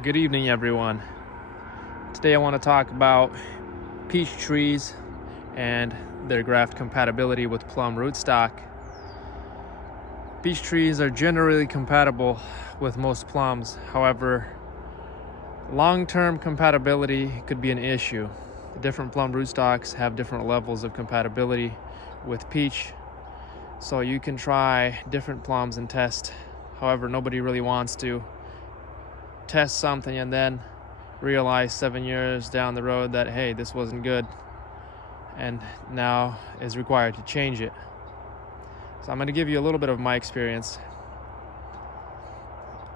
Good evening, everyone. Today I want to talk about peach trees and their graft compatibility with plum rootstock. Peach trees are generally compatible with most plums. However, long-term compatibility could be an issue. Different plum rootstocks have different levels of compatibility with peach, so you can try different plums and test. However, nobody really wants to test something and then realize 7 years down the road that, hey, this wasn't good, and now is required to change it. So I'm going to give you a little bit of my experience.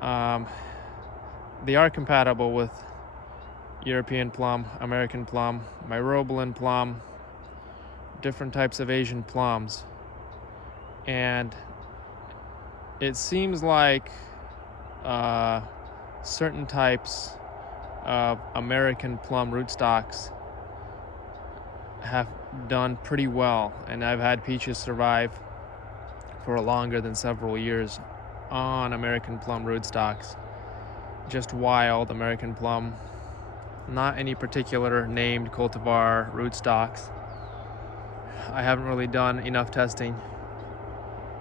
They are compatible with European plum, American plum, myrobalan plum, different types of Asian plums. And it seems like certain types of American plum rootstocks have done pretty well, and I've had peaches survive for longer than several years on American plum rootstocks. Just wild American plum, not any particular named cultivar rootstocks. I haven't really done enough testing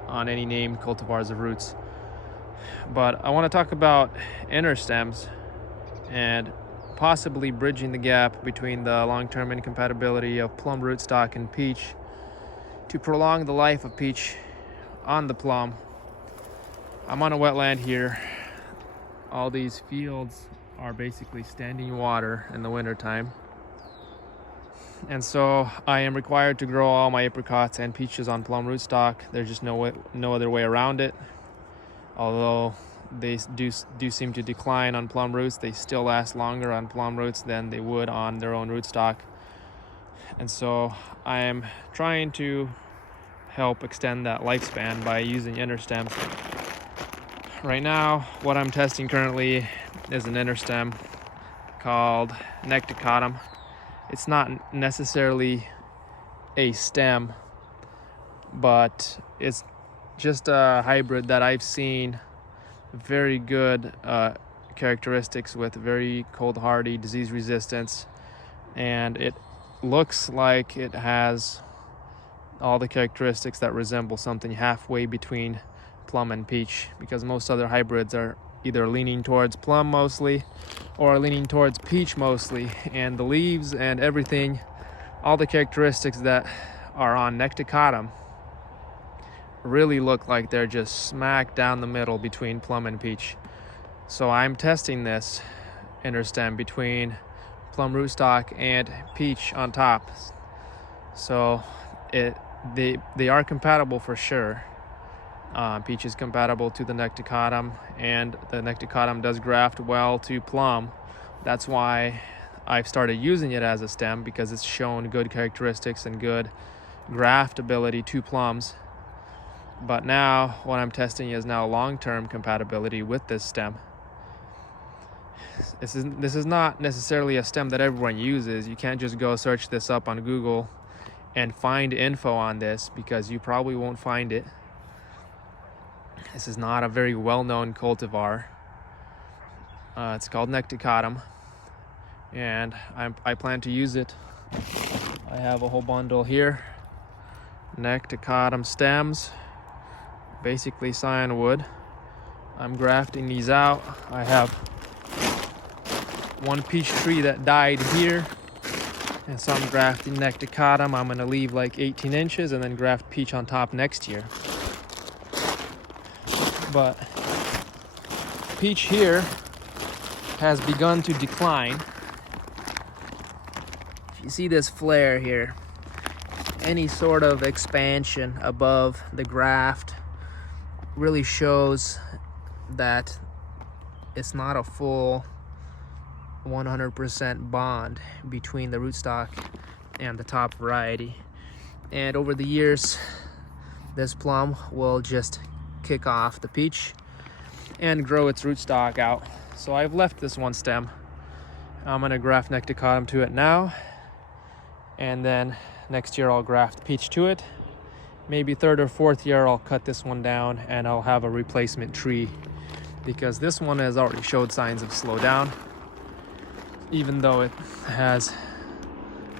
on any named cultivars of roots. But I want to talk about inner stems and possibly bridging the gap between the long-term incompatibility of plum rootstock and peach to prolong the life of peach on the plum. I'm on a wetland here. All these fields are basically standing water in the wintertime. And so I am required to grow all my apricots and peaches on plum rootstock. There's just no other way around it. Although they do seem to decline on plum roots, they still last longer on plum roots than they would on their own rootstock. And so I am trying to help extend that lifespan by using inner stems. Right now, what I'm testing currently is an inner stem called necticotum. It's not necessarily a stem, but it's just a hybrid that I've seen very good characteristics with, very cold hardy, disease resistance, and it looks like it has all the characteristics that resemble something halfway between plum and peach, because most other hybrids are either leaning towards plum mostly or leaning towards peach mostly, and the leaves and everything, all the characteristics that are on necticotum really look like they're just smack down the middle between plum and peach. So I'm testing this inner stem between plum rootstock and peach on top. So they are compatible for sure. Peach is compatible to the necticotum, and the necticotum does graft well to plum. That's why I've started using it as a stem, because it's shown good characteristics and good graft ability to plums. But now what I'm testing is now long-term compatibility with this stem. This is not necessarily a stem that everyone uses. You can't just go search this up on Google and find info on this, because you probably won't find it. This is not a very well-known cultivar. It's called necticotum, and I plan to use it. I have a whole bundle here. Necticotum stems, basically cyanwood. I'm grafting these out. I have one peach tree that died here, and so I'm grafting necticotum. I'm gonna leave like 18 inches and then graft peach on top next year. But peach here has begun to decline. If you see this flare here, any sort of expansion above the graft really shows that it's not a full 100% bond between the rootstock and the top variety. And over the years, this plum will just kick off the peach and grow its rootstock out. So I've left this one stem. I'm gonna graft necticotum to it now, and then next year I'll graft peach to it. Maybe third or fourth year I'll cut this one down and I'll have a replacement tree because this one has already showed signs of slowdown, even though it has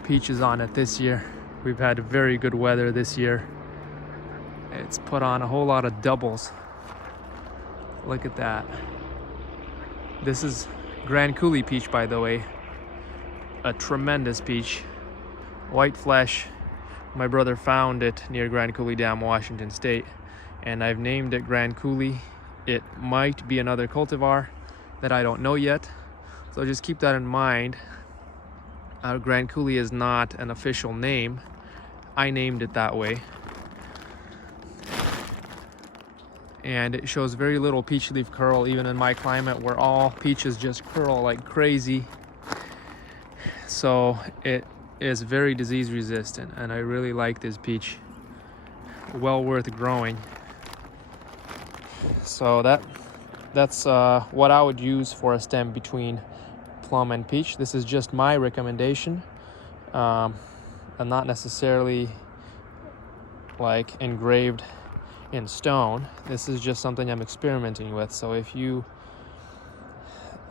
peaches on it this year. We've had very good weather this year. It's put on a whole lot of doubles. Look at that. This is Grand Coulee peach, by the way. A tremendous peach. White flesh. My brother found it near Grand Coulee Dam, Washington State, and I've named it Grand Coulee. It might be another cultivar that I don't know yet, so just keep that in mind. Grand Coulee is not an official name. I named it that way. And it shows very little peach leaf curl, even in my climate where all peaches just curl like crazy. So it is very disease resistant, and I really like this peach. Well worth growing. So that's what I would use for a stem between plum and peach. This is just my recommendation, and not necessarily like engraved in stone. This is just something I'm experimenting with. So if you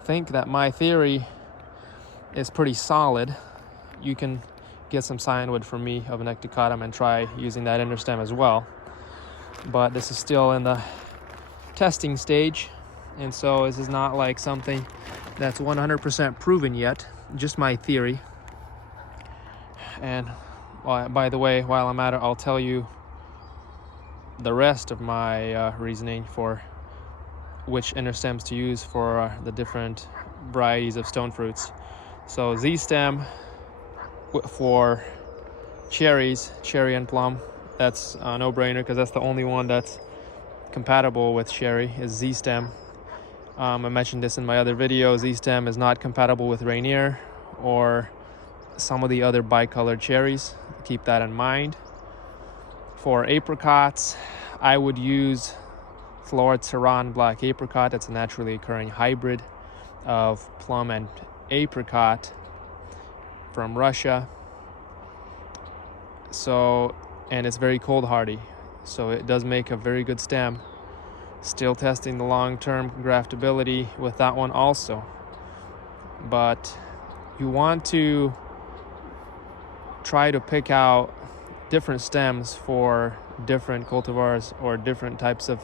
think that my theory is pretty solid, you can get some scion from me of necticatum and try using that interstem as well. But this is still in the testing stage, and so this is not like something that's 100% proven yet, just my theory. And by the way, while I'm at it, I'll tell you the rest of my reasoning for which interstems to use for the different varieties of stone fruits. So Z stem for cherries, cherry and plum, that's a no-brainer because that's the only one that's compatible with cherry, is Z stem. I mentioned this in my other video. Z stem is not compatible with Rainier or some of the other bicolored cherries. Keep that in mind. For apricots, I would use Florid Ceran Black Apricot. It's a naturally occurring hybrid of plum and apricot from Russia. So, and it's very cold hardy, so it does make a very good stem. Still testing the long-term graftability with that one also. But you want to try to pick out different stems for different cultivars or different types of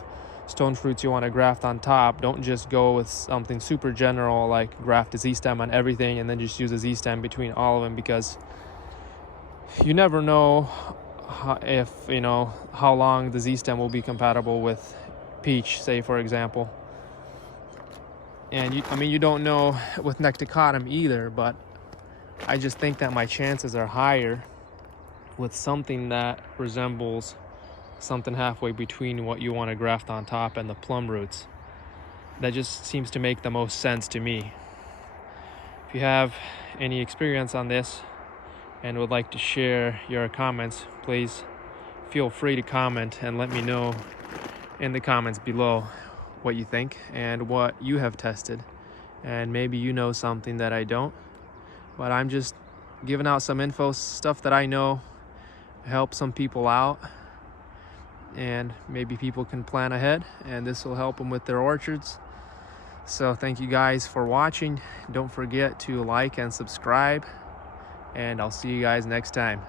stone fruits you want to graft on top. Don't just go with something super general like graft a Z stem on everything and then just use a Z stem between all of them, because you never know if, you know, how long the Z stem will be compatible with peach, say for example. And you don't know with necticatum either, but I just think that my chances are higher with something that resembles something halfway between what you want to graft on top and the plum roots. That just seems to make the most sense to me. If you have any experience on this and would like to share your comments, please feel free to comment and let me know in the comments below what you think and what you have tested. And maybe you know something that I don't, but I'm just giving out some info, stuff that I know, help some people out, and maybe people can plan ahead and this will help them with their orchards. So thank you guys for watching. Don't forget to like and subscribe, and I'll see you guys next time.